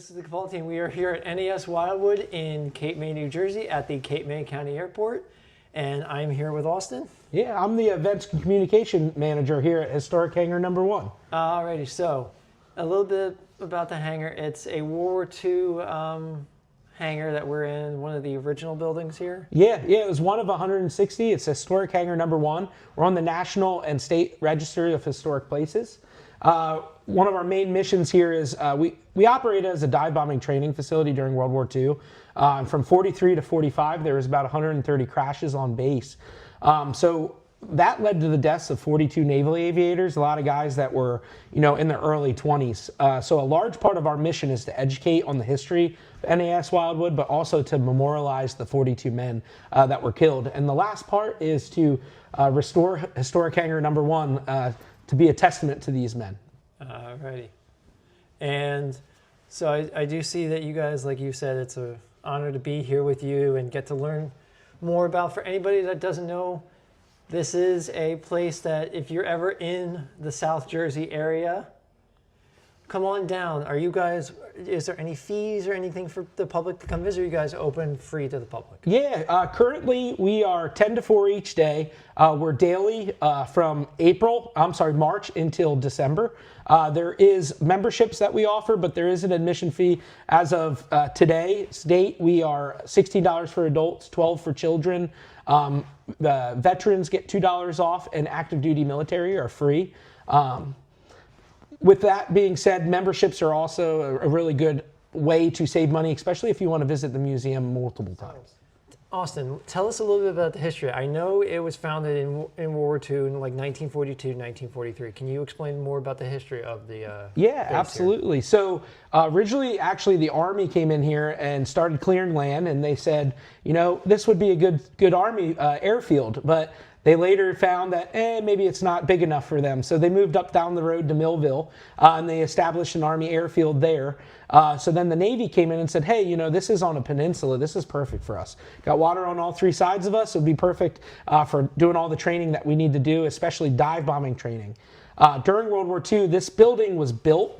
This is the Naval team. We are here at NAS Wildwood in Cape May, New Jersey at the Cape May County Airport. And I'm here with Austin. Yeah, I'm the Events and Communication Manager here at Historic Hangar Number 1. Alrighty, so a little bit about the hangar. It's a World War II hangar that we're in, one of the original buildings here. Yeah, it was one of 160. It's Historic Hangar Number 1. We're on the National and State Registry of Historic Places. One of our main missions here is we operate as a dive bombing training facility during World War II. From 43 to 45, there was about 130 crashes on base. So that led to the deaths of 42 naval aviators, a lot of guys that were, in their early 20s. So a large part of our mission is to educate on the history of NAS Wildwood, but also to memorialize the 42 men that were killed. And the last part is to restore Historic Hangar Number 1 to be a testament to these men. Alrighty. And so I do see that you guys, like you said, it's an honor to be here with you and get to learn more about. For anybody that doesn't know, this is a place that if you're ever in the South Jersey area, come on down. Are you guys, is there any fees or anything for the public to come visit? Are you guys open free to the public? Yeah, currently we are 10 to 4 each day. We're daily from March until December. There is memberships that we offer, but there is an admission fee. As of today's date, we are $16 for adults, $12 for children. The veterans get $2 off, and active duty military are free. With that being said, memberships are also a really good way to save money, especially if you want to visit the museum multiple times. Austin, tell us a little bit about the history. I know it was founded in World War II in like 1942, 1943. Can you explain more about the history of the Yeah, absolutely. Here? So originally, actually, the Army came in here and started clearing land, and they said, this would be a good Army airfield, but they later found that maybe it's not big enough for them. So they moved up down the road to Millville, and they established an Army airfield there. So then the Navy came in and said, hey, this is on a peninsula. This is perfect for us. Got water on all three sides of us. It would be perfect for doing all the training that we need to do, especially dive bombing training. During World War II, this building was built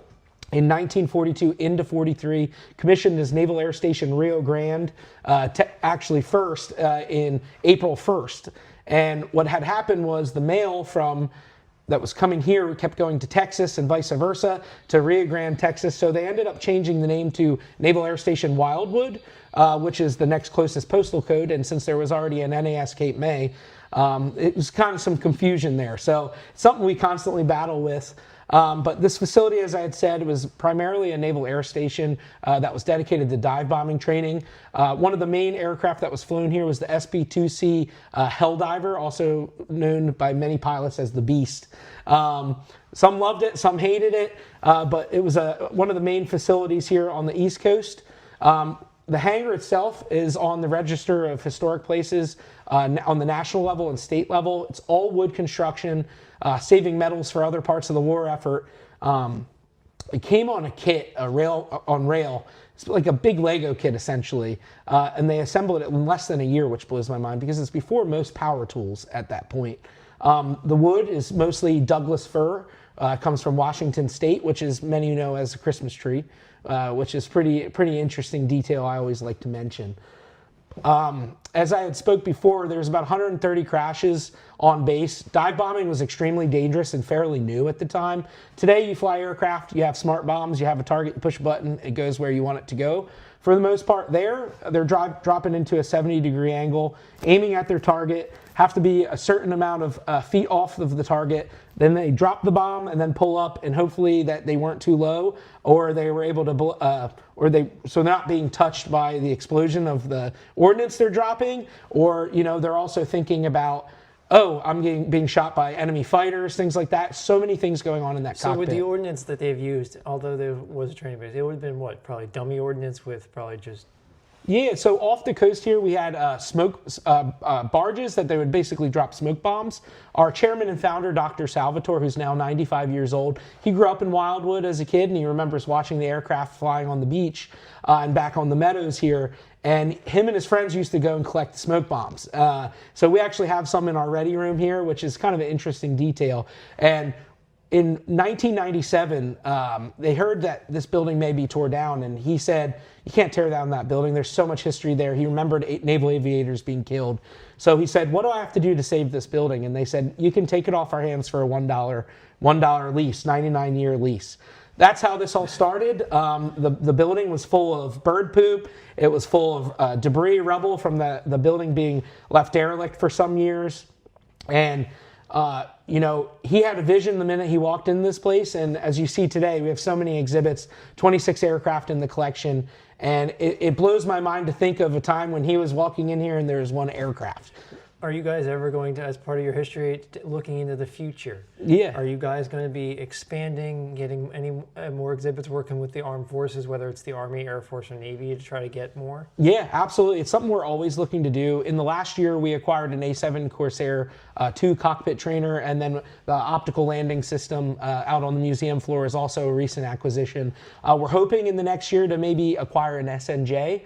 in 1942 into 43, commissioned as Naval Air Station Rio Grande, actually first in April 1st. And what had happened was the mail that was coming here kept going to Texas and vice versa to Rio Grande, Texas. So they ended up changing the name to Naval Air Station Wildwood, which is the next closest postal code. And since there was already an NAS Cape May, it was kind of some confusion there. So it's something we constantly battle with. But this facility, as I had said, was primarily a naval air station that was dedicated to dive bombing training. One of the main aircraft that was flown here was the SB-2C Helldiver, also known by many pilots as the Beast. Some loved it, some hated it, but it was one of the main facilities here on the East Coast. The hangar itself is on the Register of Historic Places on the national level and state level. It's all wood construction, saving metals for other parts of the war effort. It came on a kit, on rail. It's like a big Lego kit, essentially. And they assembled it in less than a year, which blows my mind because it's before most power tools at that point. The wood is mostly Douglas fir. Comes from Washington State, which is many know as a Christmas tree. Which is pretty interesting detail I always like to mention. As I had spoke before, there was about 130 crashes on base. Dive bombing was extremely dangerous and fairly new at the time. Today you fly aircraft, you have smart bombs, you have a target, you push a button, it goes where you want it to go. For the most part they're dropping into a 70-degree angle, aiming at their target, have to be a certain amount of feet off of the target. Then they drop the bomb and then pull up, and hopefully that they weren't too low, or they were able to, so they're not being touched by the explosion of the ordnance they're dropping, or they're also thinking about, oh, I'm being shot by enemy fighters, things like that. So many things going on in that cockpit. So with the ordnance that they've used, although there was a training base, it would have been what? Probably dummy ordnance with probably just... Yeah, so off the coast here, we had barges that they would basically drop smoke bombs. Our chairman and founder, Dr. Salvatore, who's now 95 years old, he grew up in Wildwood as a kid, and he remembers watching the aircraft flying on the beach and back on the meadows here. And him and his friends used to go and collect smoke bombs. So we actually have some in our ready room here, which is kind of an interesting detail. And in 1997, they heard that this building may be tore down, and he said, you can't tear down that building. There's so much history there. He remembered naval aviators being killed. So he said, what do I have to do to save this building? And they said, you can take it off our hands for a $1 lease, 99-year lease. That's how this all started. The building was full of bird poop. It was full of debris, rubble from the building being left derelict for some years. And he had a vision the minute he walked in this place, and as you see today, we have so many exhibits, 26 aircraft in the collection, and it blows my mind to think of a time when he was walking in here and there was one aircraft. Are you guys ever going to, as part of your history, looking into the future? Yeah. Are you guys going to be expanding, getting any more exhibits, working with the armed forces, whether it's the Army, Air Force, or Navy, to try to get more? Yeah, absolutely. It's something we're always looking to do. In the last year, we acquired an A7 Corsair 2 cockpit trainer, and then the optical landing system out on the museum floor is also a recent acquisition. We're hoping in the next year to maybe acquire an SNJ,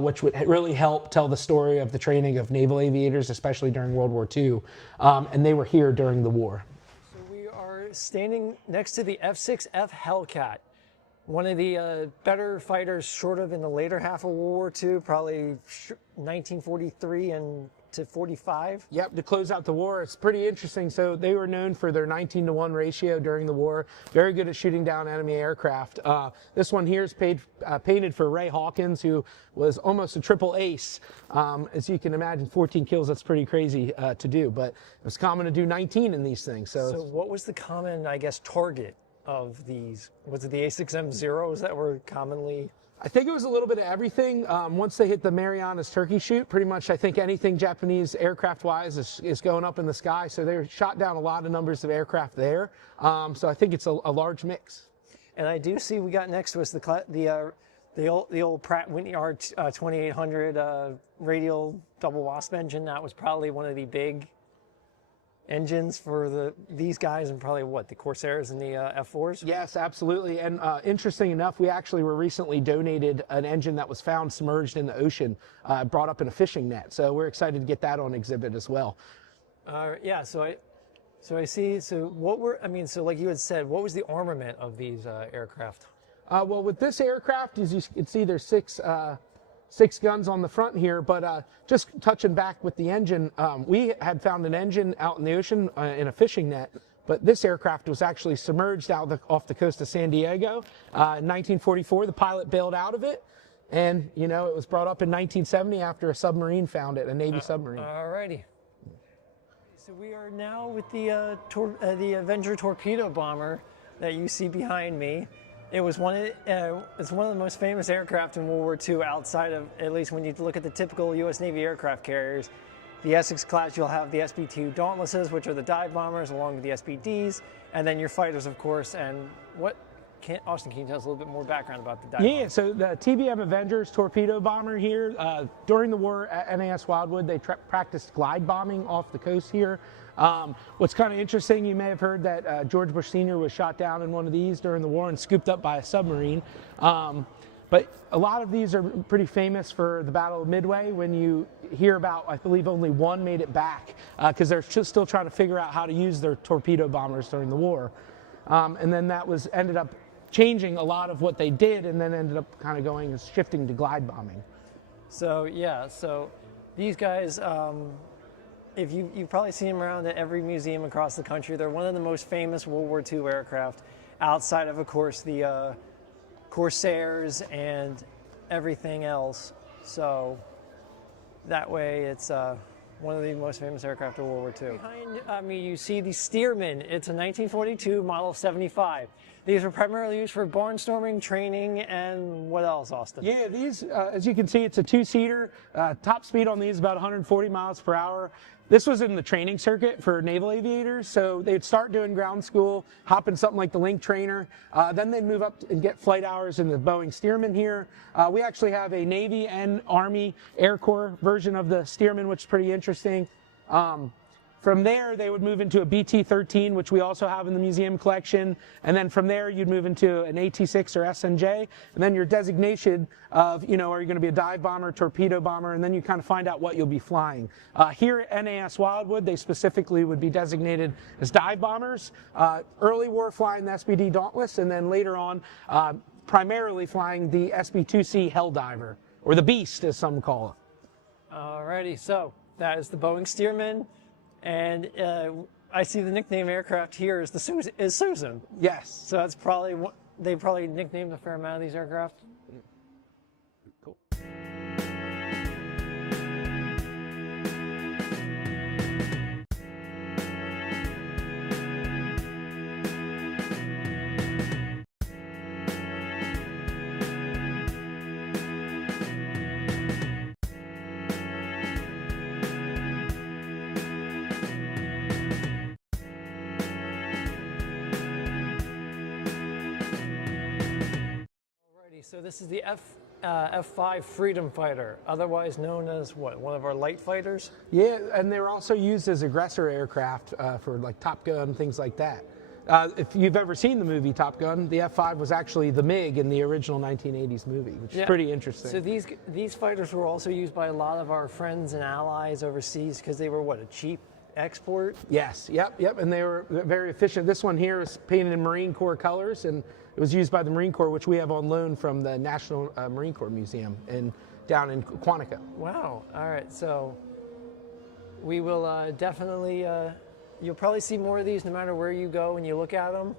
which would really help tell the story of the training of naval aviators, especially during World War II. And they were here during the war. So we are standing next to the F-6F Hellcat, one of the better fighters short of in the later half of World War II, probably 1943 and to 45. Yep, to close out the war. It's pretty interesting. So they were known for their 19-to-1 ratio during the war. Very good at shooting down enemy aircraft. This one here is painted for Ray Hawkins, who was almost a triple ace. As you can imagine, 14 kills, that's pretty crazy to do, but it was common to do 19 in these things. So what was the common, I guess, target of these? Was it the A6M Zeros that were commonly? I think it was a little bit of everything. Once they hit the Marianas turkey shoot, pretty much I think anything Japanese aircraft-wise is going up in the sky. So they shot down a lot of numbers of aircraft there. So I think it's a large mix. And I do see we got next to us the old Pratt Whitney R2800 radial double wasp engine. That was probably one of the big engines for these guys, and probably what, the Corsairs and the F4s? Yes, absolutely. And interesting enough, we actually were recently donated an engine that was found submerged in the ocean, brought up in a fishing net. So we're excited to get that on exhibit as well. Yeah, so I see. So so like you had said, what was the armament of these aircraft? Well, with this aircraft, as you can see, there's six guns on the front here, but just touching back with the engine, we had found an engine out in the ocean in a fishing net, but this aircraft was actually submerged off the coast of San Diego. In 1944, the pilot bailed out of it, and it was brought up in 1970 after a submarine found it, a Navy submarine. All righty. So we are now with the Avenger torpedo bomber that you see behind me. It was it's one of the most famous aircraft in World War II outside of, at least when you look at the typical U.S. Navy aircraft carriers. The Essex class, you'll have the SB-2 Dauntlesses, which are the dive bombers, along with the SBDs, and then your fighters, of course. And Austin, can you tell us a little bit more background about the dive bomber? Yeah, so the TBM Avengers torpedo bomber here, during the war at NAS Wildwood, they practiced glide bombing off the coast here. What's kind of interesting, you may have heard that George Bush Sr. was shot down in one of these during the war and scooped up by a submarine. But a lot of these are pretty famous for the Battle of Midway. When you hear about, I believe only one made it back because they're still trying to figure out how to use their torpedo bombers during the war. And then that ended up changing a lot of what they did, and then ended up kind of shifting to glide bombing. So yeah, so these guys, if you've probably seen them around at every museum across the country. They're one of the most famous World War II aircraft, outside of course, the Corsairs and everything else. So that way, it's one of the most famous aircraft of World War II. Behind me, you see the Stearman. It's a 1942 model 75. These were primarily used for barnstorming, training, and what else, Austin? Yeah, these, as you can see, it's a two-seater. Top speed on these is about 140 miles per hour. This was in the training circuit for naval aviators, so they'd start doing ground school, hop in something like the Link trainer, then they'd move up and get flight hours in the Boeing Stearman here. We actually have a Navy and Army Air Corps version of the Stearman, which is pretty interesting. From there, they would move into a BT-13, which we also have in the museum collection. And then from there, you'd move into an AT-6 or SNJ. And then your designation of, you know, are you going to be a dive bomber, torpedo bomber? And then you kind of find out what you'll be flying. Here at NAS Wildwood, they specifically would be designated as dive bombers. Early war flying the SBD Dauntless, and then later on, primarily flying the SB-2C Helldiver, or the Beast, as some call it. Alrighty, so that is the Boeing Stearman. And I see the nickname aircraft here is Susan. Yes. So that's probably what they probably nicknamed a fair amount of these aircraft. Cool. So this is the F5 Freedom Fighter, otherwise known as what? One of our light fighters? Yeah, and they were also used as aggressor aircraft for like Top Gun, things like that. If you've ever seen the movie Top Gun, the F5 was actually the MiG in the original 1980s movie, which is pretty interesting. So these fighters were also used by a lot of our friends and allies overseas because they were what, a cheap export? Yes, yep, and they were very efficient. This one here is painted in Marine Corps colors, and it was used by the Marine Corps, which we have on loan from the National Marine Corps Museum down in Quantico. Wow, all right, so we will definitely, you'll probably see more of these no matter where you go and you look at them.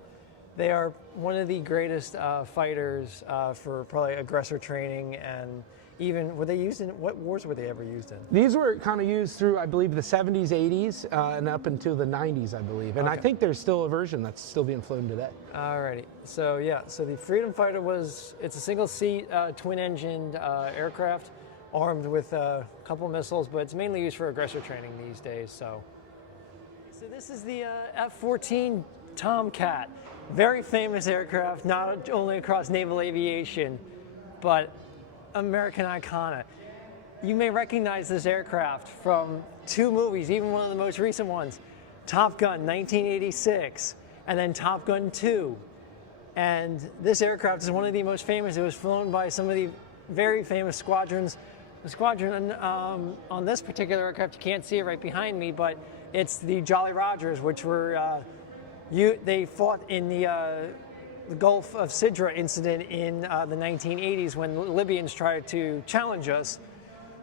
They are one of the greatest fighters for probably aggressor training, and even, were they used in, what wars were they ever used in? These were kind of used through, I believe, the 70s, 80s, and up until the 90s, I believe. And I think there's still a version that's still being flown today. Alrighty, so yeah, so the Freedom Fighter it's a single-seat, twin-engined aircraft armed with a couple missiles, but it's mainly used for aggressor training these days, so. So this is the F-14 Tomcat. Very famous aircraft, not only across naval aviation, but American iconic. You may recognize this aircraft from two movies, even one of the most recent ones, Top Gun 1986, and then Top Gun 2. And this aircraft is one of the most famous. It was flown by some of the very famous squadrons. The squadron on this particular aircraft, you can't see it right behind me, but it's the Jolly Rogers, which were, they fought in the Gulf of Sidra incident in the 1980s when the Libyans tried to challenge us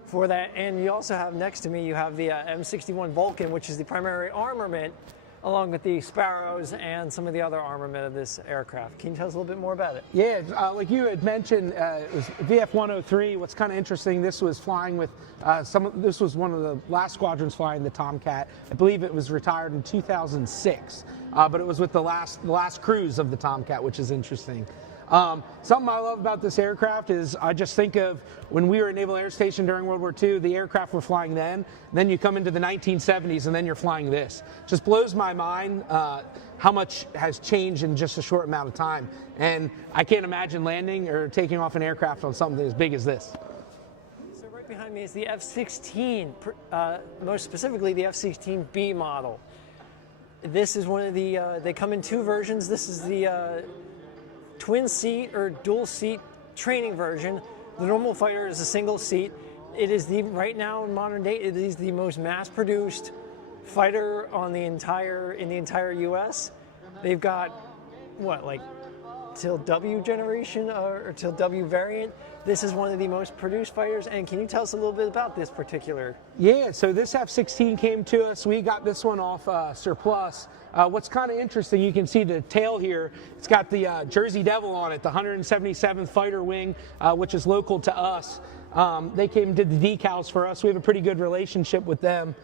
for that. And you also have next to me, you have the M61 Vulcan, which is the primary armament, along with the Sparrows and some of the other armament of this aircraft. Can you tell us a little bit more about it? Yeah, like you had mentioned, it was VF-103. What's kind of interesting, this was flying with this was one of the last squadrons flying the Tomcat. I believe it was retired in 2006, but it was with the last cruise of the Tomcat, which is interesting. Something I love about this aircraft is I just think of when we were at Naval Air Station during World War II, the aircraft were flying then you come into the 1970s and then you're flying this. Just blows my mind how much has changed in just a short amount of time. And I can't imagine landing or taking off an aircraft on something as big as this. So right behind me is the F-16, most specifically the F-16B model. This is one of the, they come in two versions. This is the twin seat or dual seat training version. The normal fighter is a single seat. It is right now in modern day, it is the most mass produced fighter in the entire US. They've got what, like till W generation or till W variant. This is one of the most produced fighters. And can you tell us a little bit about this particular? Yeah, so this F-16 came to us. We got this one off surplus. What's kind of interesting, you can see the tail here. It's got the Jersey Devil on it, the 177th Fighter Wing, which is local to us. They came and did the decals for us. We have a pretty good relationship with them.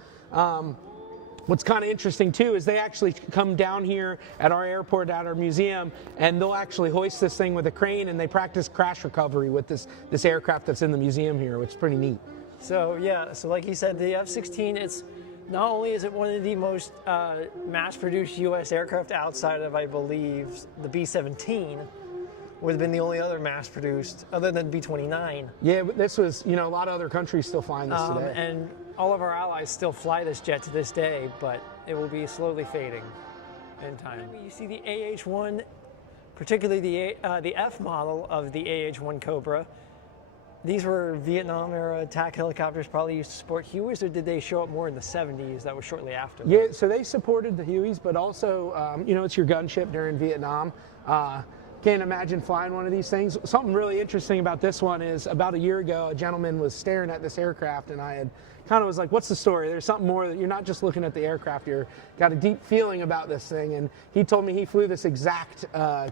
What's kind of interesting too is they actually come down here at our airport, at our museum, and they'll actually hoist this thing with a crane, and they practice crash recovery with this aircraft that's in the museum here, which is pretty neat. So yeah, so like you said, the F-16, it's not only is it one of the most mass-produced U.S. aircraft outside of, I believe, the B-17, would have been the only other mass-produced, other than B-29. Yeah, but this was, a lot of other countries still flying this today. And all of our allies still fly this jet to this day, but it will be slowly fading in time. You see the AH-1, particularly the F model of the AH-1 Cobra. These were Vietnam-era attack helicopters, probably used to support Hueys, or did they show up more in the 70s? That was shortly after. Yeah, so they supported the Hueys, but also, it's your gunship during Vietnam. Can't imagine flying one of these things. Something really interesting about this one is about a year ago, a gentleman was staring at this aircraft, and I had kind of was like, what's the story? There's something more. You're not just looking at the aircraft, you're got a deep feeling about this thing. And he told me he flew this exact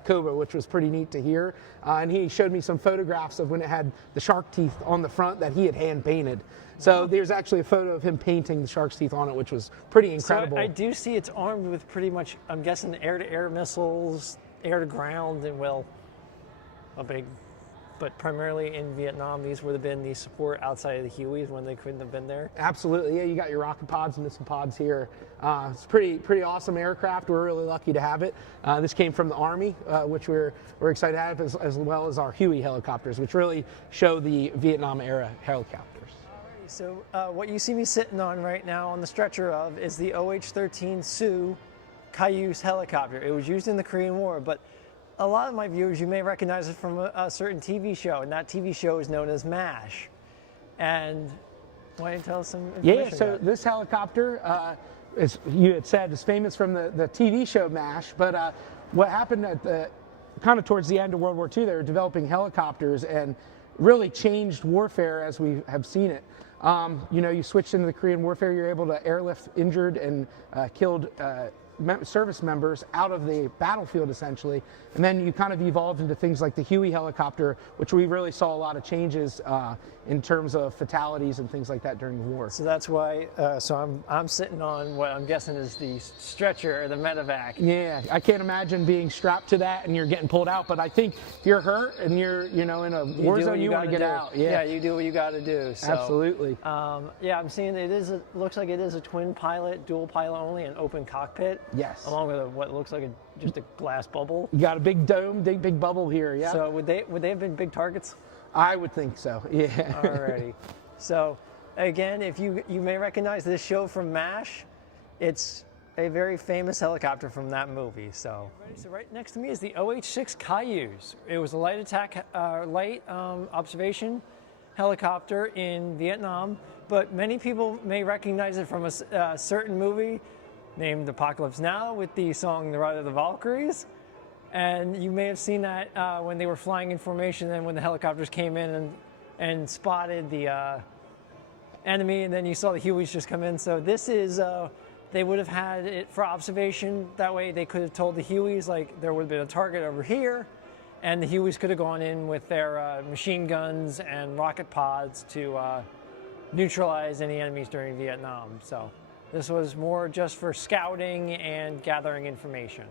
Cobra, which was pretty neat to hear. And he showed me some photographs of when it had the shark teeth on the front that he had hand painted. So there's actually a photo of him painting the shark's teeth on it, which was pretty incredible. So I do see it's armed with pretty much, I'm guessing, air-to-air missiles, air-to-ground, and but primarily in Vietnam, these would have been the support outside of the Hueys when they couldn't have been there. Absolutely, yeah. You got your rocket pods and missile pods here. It's pretty awesome aircraft. We're really lucky to have it. This came from the Army, which we're excited to have, as well as our Huey helicopters, which really show the Vietnam era helicopters. Alrighty, so what you see me sitting on right now on the stretcher of is the OH-13 Sioux Cayuse helicopter. It was used in the Korean War, but a lot of my viewers, you may recognize it from a certain TV show, and that TV show is known as MASH. And why don't you tell us some information? Yeah, so this helicopter, as you had said, is famous from the TV show MASH, but what happened at kind of towards the end of World War II, they were developing helicopters and really changed warfare as we have seen it. You switched into the Korean warfare, you're able to airlift injured and killed service members out of the battlefield, essentially. And then you kind of evolved into things like the Huey helicopter, which we really saw a lot of changes in terms of fatalities and things like that during the war. So that's why, I'm sitting on what I'm guessing is the stretcher, or the medevac. Yeah, I can't imagine being strapped to that and you're getting pulled out, but I think if you're hurt and you're, in a war zone, you want to get out. Yeah, you do what you got to do. So, absolutely. Yeah, I'm seeing looks like it is a twin pilot, dual pilot only, an open cockpit. Yes. Along with what looks like just a glass bubble. You got a big dome, big bubble here, yeah. So would they have been big targets? I would think so, yeah. Alrighty. So again, if you may recognize this show from MASH, it's a very famous helicopter from that movie. So right next to me is the OH-6 Cayuse. It was a light observation helicopter in Vietnam, but many people may recognize it from a certain movie named Apocalypse Now, with the song The Ride of the Valkyries. And you may have seen that when they were flying in formation, and when the helicopters came in and spotted the enemy, and then you saw the Hueys just come in. So this is, they would have had it for observation. That way they could have told the Hueys, like, there would have been a target over here, and the Hueys could have gone in with their machine guns and rocket pods to neutralize any enemies during Vietnam. So this was more just for scouting and gathering information.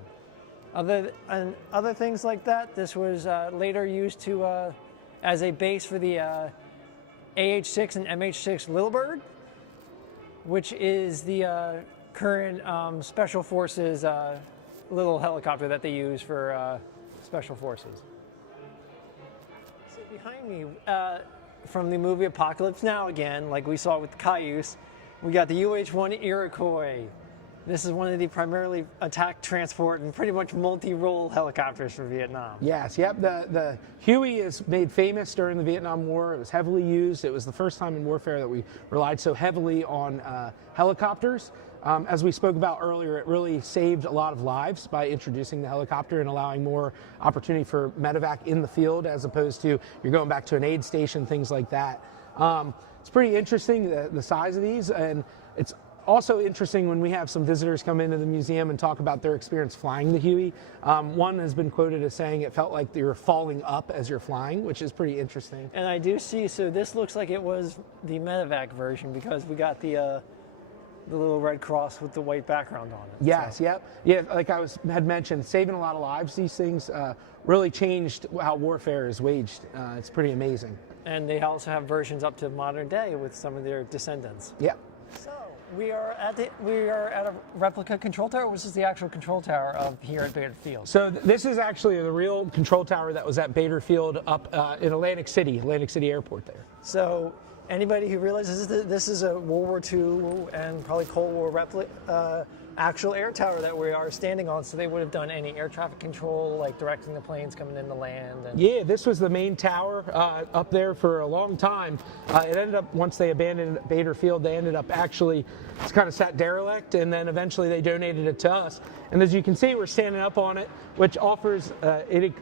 Other things like that, this was later used to as a base for the AH-6 and MH-6 Little Bird, which is the current Special Forces little helicopter that they use for Special Forces. So behind me, from the movie Apocalypse Now again, like we saw with the Cayuse, we got the UH-1 Iroquois. This is one of the primarily attack, transport, and pretty much multi-role helicopters for Vietnam. Yes, yep. The Huey is made famous during the Vietnam War. It was heavily used. It was the first time in warfare that we relied so heavily on helicopters. As we spoke about earlier, it really saved a lot of lives by introducing the helicopter and allowing more opportunity for medevac in the field, as opposed to you're going back to an aid station, things like that. It's pretty interesting, the size of these, and it's also interesting when we have some visitors come into the museum and talk about their experience flying the Huey. One has been quoted as saying it felt like you were falling up as you're flying, which is pretty interesting. And I do see, so this looks like it was the medevac version, because we got the little red cross with the white background on it. Yes, so. yep. Yeah, like I had mentioned, saving a lot of lives, these things really changed how warfare is waged. It's pretty amazing. And they also have versions up to modern day with some of their descendants. Yep. So We are at a replica control tower. Which is the actual control tower of here at Bader Field. So this is actually the real control tower that was at Bader Field up in Atlantic City Airport there. So anybody who realizes that this is a World War II and probably Cold War actual air tower that we are standing on, so they would have done any air traffic control, like directing the planes coming in to land. And yeah, this was the main tower up there for a long time. It ended up, once they abandoned Bader Field, they ended up actually, it's kind of sat derelict, and then eventually they donated it to us. And as you can see, we're standing up on it, which offers a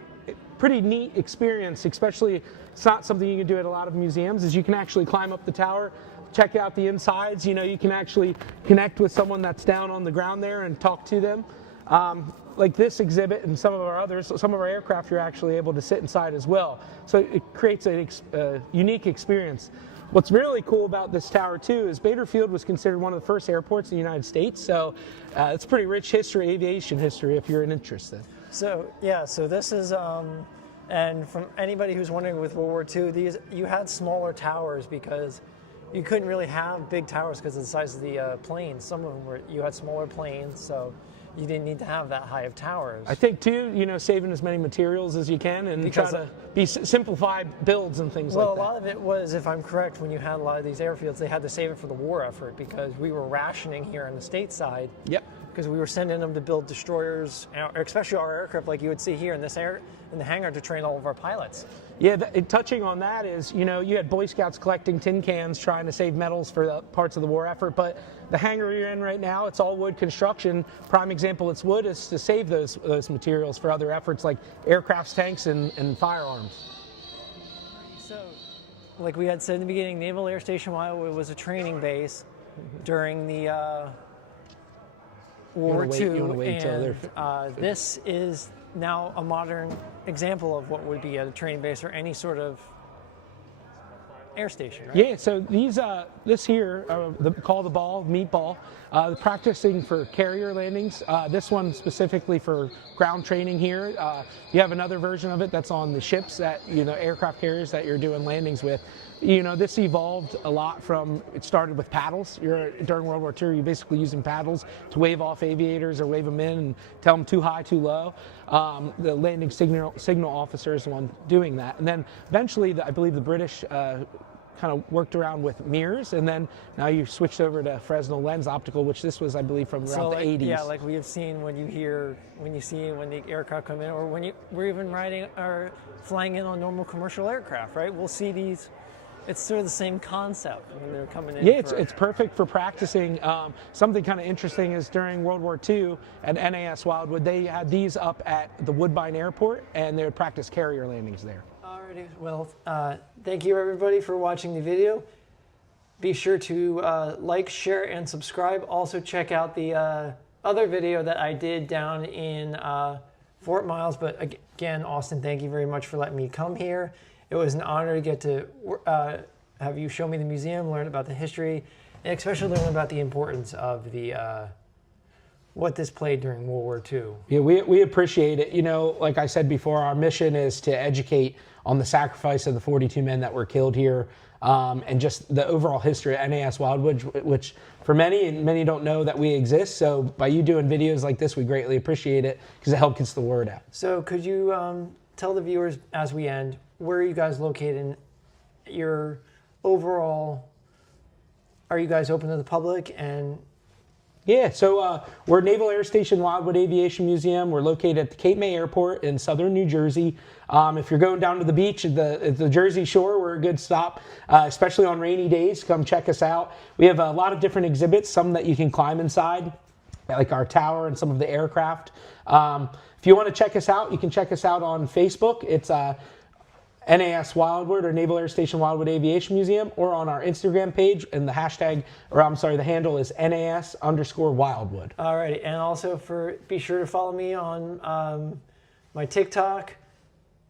pretty neat experience, especially it's not something you can do at a lot of museums, is you can actually climb up the tower, check out the insides. You know, you can actually connect with someone that's down on the ground there and talk to them. Like this exhibit and some of our others, some of our aircraft, you're actually able to sit inside as well. So it creates a unique experience. What's really cool about this tower too is Bader Field was considered one of the first airports in the United States. So it's pretty rich history, aviation history, if you're interested. So yeah, so this is, and from anybody who's wondering with World War II, you had smaller towers because you couldn't really have big towers because of the size of the planes. Some of them you had smaller planes, so you didn't need to have that high of towers. I think too, you know, saving as many materials as you can and because try to simplify builds and things like that. Well, a lot of it was, if I'm correct, when you had a lot of these airfields, they had to save it for the war effort because we were rationing here on the stateside. Yep. Because we were sending them to build destroyers, especially our aircraft, like you would see here in the hangar, to train all of our pilots. Yeah, touching on that is, you know, you had Boy Scouts collecting tin cans trying to save metals for the parts of the war effort, but the hangar you're in right now, it's all wood construction. Prime example, it's wood, is to save those materials for other efforts like aircrafts, tanks, and firearms. So, like we had said in the beginning, Naval Air Station Wildwood was a training base during the World War II, and this is now a modern example of what would be a training base or any sort of air station, right? Yeah, so this here, call the ball, meatball, practicing for carrier landings. This one specifically for ground training here. You have another version of it that's on the ships that, you know, aircraft carriers that you're doing landings with. You know, this evolved a lot from, it started with paddles. During World War II, you're basically using paddles to wave off aviators or wave them in and tell them too high, too low. The landing signal officer is the one doing that. And then eventually, I believe the British kind of worked around with mirrors, and then now you switched over to Fresnel lens optical, which this was, I believe, from around the 80s. Yeah, like we have seen when the aircraft come in, or when we're even riding or flying in on normal commercial aircraft, right? We'll see these. It's sort of the same concept when they're coming in. Yeah, it's perfect for practicing. Something kind of interesting is during World War II at NAS Wildwood, they had these up at the Woodbine Airport, and they would practice carrier landings there. Alrighty, well, thank you everybody for watching the video. Be sure to like, share, and subscribe. Also check out the other video that I did down in Fort Miles. But again, Austin, thank you very much for letting me come here. It was an honor to get to have you show me the museum, learn about the history, and especially learn about the importance of the what this played during World War II. Yeah, we appreciate it. You know, like I said before, our mission is to educate on the sacrifice of the 42 men that were killed here, and just the overall history of NAS Wildwood, which for many don't know that we exist. So by you doing videos like this, we greatly appreciate it because it helps get the word out. So could you tell the viewers as we end, where are you guys located in your overall, are you guys open to the public? And yeah, so we're Naval Air Station Wildwood Aviation Museum. We're located at the Cape May Airport in southern New Jersey. If you're going down to the beach at the Jersey Shore, we're a good stop, especially on rainy days. Come check us out. We have a lot of different exhibits, some that you can climb inside, like our tower and some of the aircraft. If you want to check us out, you can check us out on Facebook. It's NAS Wildwood or Naval Air Station Wildwood Aviation Museum, or on our Instagram page, and the hashtag, or I'm sorry, the handle is NAS_Wildwood. Alrighty, and also be sure to follow me on my TikTok,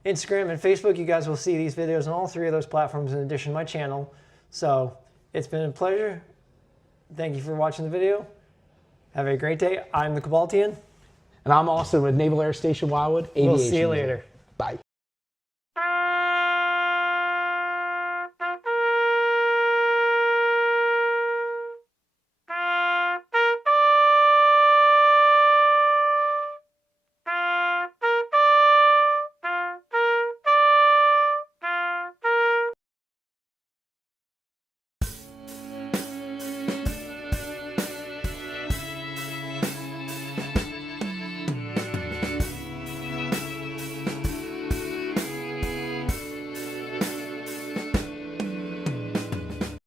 Instagram, and Facebook. You guys will see these videos on all three of those platforms in addition to my channel. So it's been a pleasure. Thank you for watching the video. Have a great day. I'm the Cabaltian. And I'm Austin with Naval Air Station Wildwood Aviation We'll see you Museum. later. Bye.